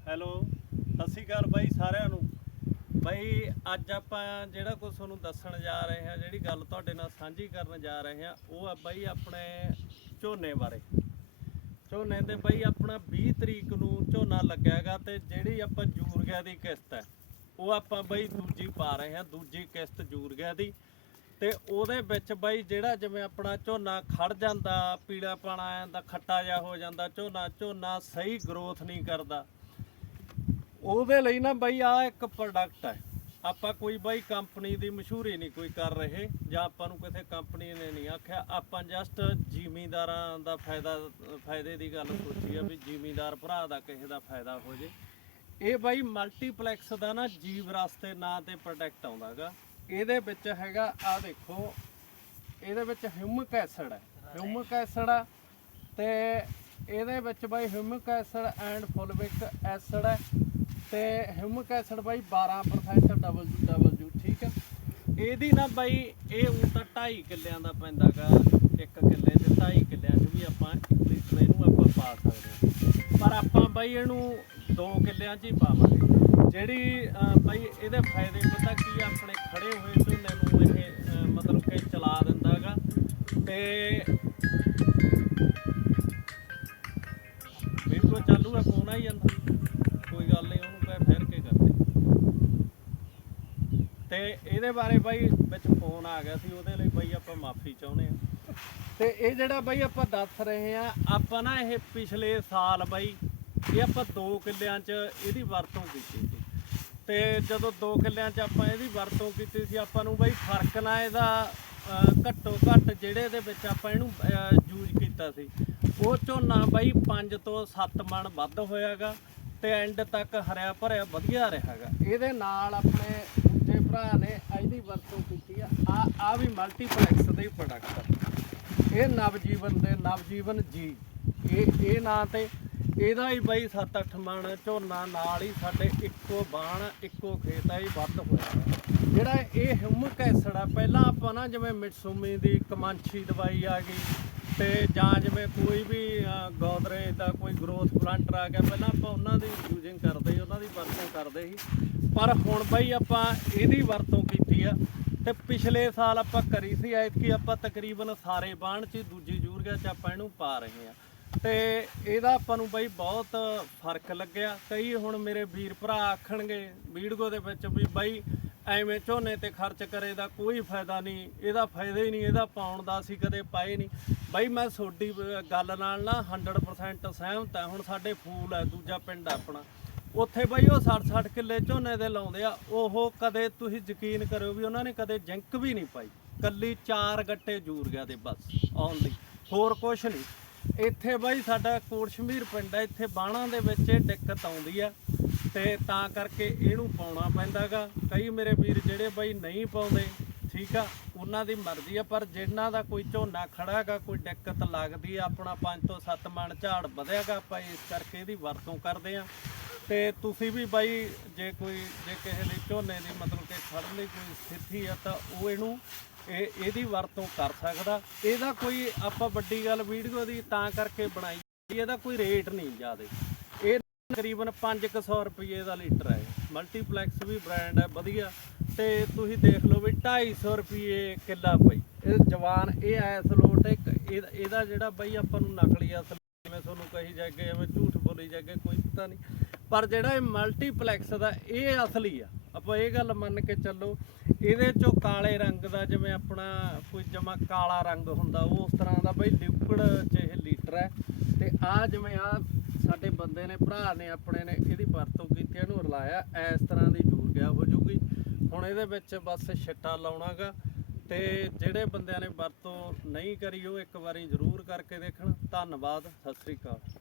Hello, ਸਤਿ ਸ਼੍ਰੀ ਅਕਾਲ ਬਾਈ ਸਾਰਿਆਂ ਨੂੰ। ਬਾਈ, ਅੱਜ ਆਪਾਂ ਜਿਹੜਾ ਕੁਝ ਤੁਹਾਨੂੰ ਦੱਸਣ ਜਾ ਰਹੇ ਹਾਂ, ਜਿਹੜੀ ਗੱਲ ਤੁਹਾਡੇ ਨਾਲ ਸਾਂਝੀ ਕਰਨ ਜਾ ਰਹੇ ਹਾਂ, ਉਹ ਆ ਬਾਈ ਆਪਣੇ ਝੋਨੇ ਬਾਰੇ। ਝੋਨੇ ਤੇ ਬਾਈ ਆਪਣਾ 20 ਤਰੀਕ ਨੂੰ ਝੋਨਾ ਲੱਗਿਆਗਾ ਤੇ ਜਿਹੜੀ ਆਪਾਂ ਜੂਰਗਿਆ ਦੀ ਕਿਸ਼ਤ ਹੈ, ਉਹ ਆਪਾਂ ਬਾਈ ਦੂਜੀ ਪਾ ਰਹੇ ਹਾਂ, ਦੂਜੀ ਕਿਸ਼ਤ ਜੂਰਗਿਆ ਦੀ। ਤੇ ਉਹਦੇ ਵਿੱਚ ਬਾਈ ਜਿਹੜਾ ਜਿਵੇਂ ਆਪਣਾ ਝੋਨਾ ਖੜ ਜਾਂਦਾ, ਪੀਲਾ ਪਾਣਾ ਆ ਖੱਟਾ ਜਿਹਾ ਹੋ ਜਾਂਦਾ, ਝੋਨਾ ਝੋਨਾ ਸਹੀ ਗਰੋਥ ਨਹੀਂ ਕਰਦਾ। ਉਹਦੇ ਲਈ ਨਾ ਬਾਈ ਆ ਇੱਕ ਪ੍ਰੋਡਕਟ ਹੈ। ਆਪਾਂ ਕੋਈ ਬਾਈ ਕੰਪਨੀ ਦੀ ਮਸ਼ਹੂਰੀ ਨਹੀਂ ਕੋਈ ਕਰ ਰਹੇ ਜਾਂ ਆਪਾਂ ਨੂੰ ਕਿਸੇ ਕੰਪਨੀ ਨੇ ਨਹੀਂ ਆਖਿਆ। ਆਪਾਂ ਜਸਟ ਜ਼ਿਮੀਂਦਾਰਾਂ ਦਾ ਫਾਇਦਾ, ਫਾਇਦੇ ਦੀ ਗੱਲ ਸੋਚੀ ਆ ਵੀ ਜ਼ਿਮੀਂਦਾਰ ਭਰਾ ਦਾ ਕਿਸੇ ਦਾ ਫਾਇਦਾ ਹੋ ਜੇ। ਇਹ ਬਾਈ ਮਲਟੀਪਲੈਕਸ ਦਾ ਨਾ ਜੀਵ ਰਸਤੇ ਨਾਂ ਤੇ ਪ੍ਰੋਡਕਟ ਆਉਂਦਾਗਾ। ਇਹਦੇ ਵਿੱਚ ਹੈਗਾ ਆ ਦੇਖੋ, ਇਹਦੇ ਵਿੱਚ ਹਿਊਮਿਕ ਐਸਿਡ ਹੈ। ਹਿਊਮਿਕ ਐਸਿਡ ਆ ਤੇ ਇਹਦੇ ਵਿੱਚ ਬਾਈ humic acid and fulvic acid ਹੈ। ਤੇ ਹਿਊਮਿਕ ਐਸਿਡ ਬਾਈ 12% WW ਠੀਕ ਹੈ? ਇਹਦੀ ਨਾ ਬਾਈ ਇਹ ਊਂ ਤਾਂ 2.5 ਕਿੱਲਿਆਂ ਦਾ ਪੈਂਦਾਗਾ ਇੱਕ ਕਿੱਲੇ ਤੇ 2.5 ਕਿੱਲਿਆਂ 'ਚ ਵੀ ਆਪਾਂ ਇੱਕ ਲੀਟਰ ਇਹਨੂੰ ਆਪਾਂ ਪਾ ਸਕਦੇ ਹਾਂ। ਪਰ ਆਪਾਂ ਬਾਈ ਇਹਨੂੰ 2 ਕਿੱਲਿਆਂ 'ਚ ਹੀ ਪਾਵਾਂਗੇ। ਜਿਹੜੀ ਅਹ, ਬਾਈ ਇਹਦੇ ਫਾਇਦੇ ਪਤਾ ਕੀ ਆਪਣੇ ਖੜੇ ਹੋਏ ਝੋਨੇ ਨੂੰ ਇਹ ਮਤਲਬ ਕਿ ਚਲਾ ਦਿੰਦਾਗਾ ਤੇ ਤੇ ਇਹਦੇ ਬਾਰੇ ਬਾਈ ਵਿੱਚ ਫੋਨ ਆ ਗਿਆ ਸੀ, ਉਹਦੇ ਲਈ ਬਾਈ ਆਪਾਂ ਮਾਫੀ ਚਾਹੁੰਦੇ ਆ ਤੇ ਇਹ ਜਿਹੜਾ ਬਾਈ ਆਪਾਂ ਦੱਸ ਰਹੇ ਆ ਆਪਾਂ ਨਾ ਇਹ ਪਿਛਲੇ ਸਾਲ ਬਾਈ ਇਹ ਆਪਾਂ 2 ਕਿੱਲਿਆਂ 'ਚ ਇਹਦੀ ਵਰਤੋਂ ਕੀਤੀ ਸੀ। ਤੇ ਜਦੋਂ 2 ਕਿੱਲਿਆਂ 'ਚ ਆਪਾਂ ਇਹਦੀ ਵਰਤੋਂ ਕੀਤੀ ਸੀ, ਆਪਾਂ ਨੂੰ ਬਾਈ ਫ਼ਰਕ ਨਾ ਇਹਦਾ ਘੱਟੋ ਘੱਟ ਜਿਹੜੇ ਦੇ ਵਿੱਚ ਆਪਾਂ ਇਹਨੂੰ ਯੂਜ਼ ਕੀਤਾ ਸੀ। ਉਹ ਝੋਨਾ ਬਾਈ 5 ਤੋਂ 7 ਮਣ ਵੱਧ ਹੋਇਆਗਾ ਤੇ ਐਂਡ ਤੱਕ ਹਰਿਆ ਭਰਿਆ ਵਧੀਆ ਰਿਹਾਗਾ। ਇਹਦੇ ਨਾਲ ਆਪਣੇ ਦੂਜੇ ਭਰਾ ਨੇ ਇਹਦੀ ਵਰਤੋਂ ਕੀਤੀ ਆ ਆ ਵੀ ਮਲਟੀਪਲੈਕਸ ਦੇ ਪ੍ਰੋਡਕਟ ਆ। ਇਹ ਨਵਜੀਵਨ ਦੇ ਨਵਜੀਵਨ ਜੀ। ਇਹ ਇਹ ਨਾਂ ਤੇ ਇਹਦਾ ਹੀ ਬਾਈ 7-8 ਮਣ ਝੋਨਾ ਨਾਲ ਹੀ ਸਾਡੇ ਇੱਕੋ ਬਾਣ ਇੱਕੋ ਖੇਤ ਆ ਹੀ ਵੱਧ ਹੋਇਆ। ਜਿਹੜਾ ਇਹ ਹਿਊਮਿਕ ਐਸਿਡ ਆ ਪਹਿਲਾਂ ਆਪਾਂ ਨਾ ਜਿਵੇਂ ਮਿਟਸੂਮੀ ਦੀ ਕਮਾਂਛੀ ਦਵਾਈ ਆ ਗਈ ਤੇ ਜਾਂ ਜਿਵੇਂ ਕੋਈ ਵੀ ਅਹ, ਗੋਦਰੇ ਦਾ ਕੋਈ ਗਰੋਥ ਪਲਾਂਟਰ ਆ ਗਿਆ ਪਹਿਲਾਂ ਆਪਾਂ ਉਹਨਾਂ ਦੀ ਯੂਜ਼ਿੰਗ ਕਰਦੇ ਉਹਨਾਂ ਦੀ ਵਰਤੋਂ ਕਰਦੇ ਸੀ। ਪਰ ਹੁਣ ਬਾਈ ਆਪਾਂ ਇਹਦੀ ਵਰਤੋਂ ਕੀਤੀ ਆ ਤੇ ਪਿਛਲੇ ਸਾਲ ਆਪਾਂ ਕਰੀ ਸੀ ਐਤਕੀ ਆਪਾਂ ਤਕਰੀਬਨ ਸਾਰੇ ਬਾਣ ਚ ਹੀ ਦੂਜੀ ਯੂਰੀਆ ਚ ਆਪਾਂ ਇਹਨੂੰ ਪਾ ਰਹੇ ਆ ਤੇ ਇਹਦਾ ਆਪਾਂ ਨੂੰ ਬਈ ਬਹੁਤ ਫ਼ਰਕ ਲੱਗਿਆ। ਕਈ ਹੁਣ ਮੇਰੇ ਵੀਰ ਭਰਾ ਆਖਣਗੇ ਵੀਡੀਓ ਦੇ ਵਿੱਚ ਵੀ ਬਈ ਐਵੇਂ ਝੋਨੇ ਤੇ ਖਰਚ ਕਰੇ ਦਾ ਕੋਈ ਫਾਇਦਾ ਨਹੀਂ, ਇਹਦਾ ਫਾਇਦਾ ਹੀ ਨਹੀਂ, ਇਹਦਾ ਪਾਉਣ ਦਾ ਅਸੀਂ ਕਦੇ ਪਾਏ ਨਹੀਂ। ਬਾਈ ਮੈਂ ਤੁਹਾਡੀ ਗੱਲ ਨਾਲ ਨਾ 100% ਸਹਿਮਤ ਹਾਂ, ਹੁਣ ਸਾਡੇ ਫੂਲ ਹੈ ਦੂਜਾ ਪਿੰਡ ਆਪਣਾ। ਉੱਥੇ ਬਾਈ ਉਹ 60-60 ਕਿੱਲੇ ਝੋਨੇ ਦੇ ਲਾਉਂਦੇ ਆ, ਉਹ ਕਦੇ ਤੁਸੀਂ ਯਕੀਨ ਕਰਿਓ ਵੀ ਉਹਨਾਂ ਨੇ ਕਦੇ ਜਿੰਕ ਵੀ ਨਹੀਂ ਪਾਈ। ਕੱਲੀ ਚਾਰ ਗੱਟੇ ਜੂਰ ਗਿਆ ਤੇ ਬਸ ਓਨਲੀ ਹੋਰ ਕੁਛ ਨਹੀਂ। ਇੱਥੇ ਬਾਈ ਸਾਡਾ ਕੋਟਸ਼ਮੀਰ ਪਿੰਡ ਹੈ ਇੱਥੇ ਬਾਣਾ ਦੇ ਵਿੱਚ ਇਹ ਦਿੱਕਤ ਆਉਂਦੀ ਆ ਤੇ ਤਾਂ ਕਰਕੇ ਇਹਨੂੰ ਪਾਉਣਾ ਪੈਂਦਾਗਾ ਕਈ ਮੇਰੇ ਵੀਰ ਜਿਹੜੇ ਬਾਈ ਨਹੀਂ ਪਾਉਂਦੇ, ਠੀਕ ਆ, ਉਹਨਾਂ ਦੀ ਮਰਜ਼ੀ ਆ, ਪਰ ਜਿਨ੍ਹਾਂ ਦਾ ਕੋਈ ਝੋਨਾ ਖੜਾਗਾ ਕੋਈ ਦਿੱਕਤ ਲੱਗਦੀ ਆ, ਆਪਣਾ 5 ਤੋਂ 7 ਮਣ ਝਾੜ ਵਧਿਆਗਾ ਆਪਾਂ ਇਸ ਕਰਕੇ ਇਹਦੀ ਵਰਤੋਂ ਕਰਦੇ ਆ। ਤੇ ਤੁਸੀਂ ਵੀ ਬਾਈ ਜੇ ਕੋਈ, ਜੇ ਕਿਸੇ ਲਈ ਝੋਨੇ ਦੀ ਮਤਲਬ ਕਿ ਖੜਨ ਲਈ ਕੋਈ ਸਥਿਤੀ ਆ ਤਾਂ ਉਹ ਇਹਨੂੰ ਇਹ, ਇਹਦੀ ਵਰਤੋਂ ਕਰ ਸਕਦਾ। ਇਹਦਾ ਕੋਈ ਆਪਾਂ ਵੱਡੀ ਗੱਲ ਵੀਡੀਓ ਦੀ ਤਾਂ ਕਰਕੇ ਬਣਾਈ ਇਹਦਾ ਕੋਈ ਰੇਟ ਨਹੀਂ ਜ਼ਿਆਦੇ। ਇਹ ਤਕਰੀਬਨ 500 ਰੁਪਏ ਦਾ ਲੀਟਰ ਹੈ। ਮਲਟੀਪਲੈਕਸ ਵੀ ਬ੍ਰਾਂਡ ਹੈ, ਵਧੀਆ। ਤੇ ਤੁਸੀਂ ਦੇਖ ਲਓ ਵੀ 250 ਰੁਪਏ ਕਿੱਲਾ ਪਈ ਇਹ ਜਵਾਨ, ਇਹ ਐਸ ਲੋਟ ਇੱਕ ਇਹਦਾ- ਇਹਦਾ ਜਿਹੜਾ ਬਈ ਆਪਾਂ ਨੂੰ ਨਕਲੀ ਅਸਲ ਜਿਵੇਂ ਤੁਹਾਨੂੰ ਕਹੀ ਜਾਗੇ ਐਵੇਂ ਝੂਠ ਬੋਲੀ ਜਾਗੇ ਕੋਈ ਪਤਾ ਨਹੀਂ। ਪਰ ਜਿਹੜਾ ਇਹ ਮਲਟੀਪਲੈਕਸ ਦਾ ਇਹ ਅਸਲੀ ਆ। ਆਪਾਂ ਇਹ ਗੱਲ ਮੰਨ ਕੇ ਚੱਲੋ, ਇਹਦੇ ਚੋਂ ਕਾਲੇ ਰੰਗ ਦਾ ਜਿਵੇਂ ਆਪਣਾ ਕੋਈ ਜਮਾ ਕਾਲਾ ਰੰਗ ਹੁੰਦਾ, ਉਹ ਉਸ ਤਰ੍ਹਾਂ ਦਾ ਬਈ ਲਿਕਵਿਡ ਚ ਇਹ ਲੀਟਰ ਹੈ। ਤੇ ਆ ਜਿਵੇਂ ਆ ਸਾਡੇ ਬੰਦੇ ਨੇ, ਭਰਾ ਨੇ, ਆਪਣੇ ਨੇ ਇਹਦੀ ਵਰਤੋਂ ਕੀਤੀ, ਇਹਨੂੰ ਰਲਾਇਆ, ਇਸ ਤਰ੍ਹਾਂ ਦੀ ਜੂਰ ਗਿਆ ਹੋ ਜੂਗੀ। ਹੁਣ ਇਹਦੇ ਵਿੱਚ ਬਸ ਛਿੱਟਾ ਲਾਉਣਾਗਾ ਤੇ ਜਿਹੜੇ ਬੰਦਿਆਂ ਨੇ ਵਰਤੋਂ ਨਹੀਂ ਕਰੀ, ਉਹ ਇੱਕ ਵਾਰੀ ਜ਼ਰੂਰ ਕਰਕੇ ਦੇਖਣ। ਧੰਨਵਾਦ, ਸਤਿ ਸ੍ਰੀ ਅਕਾਲ।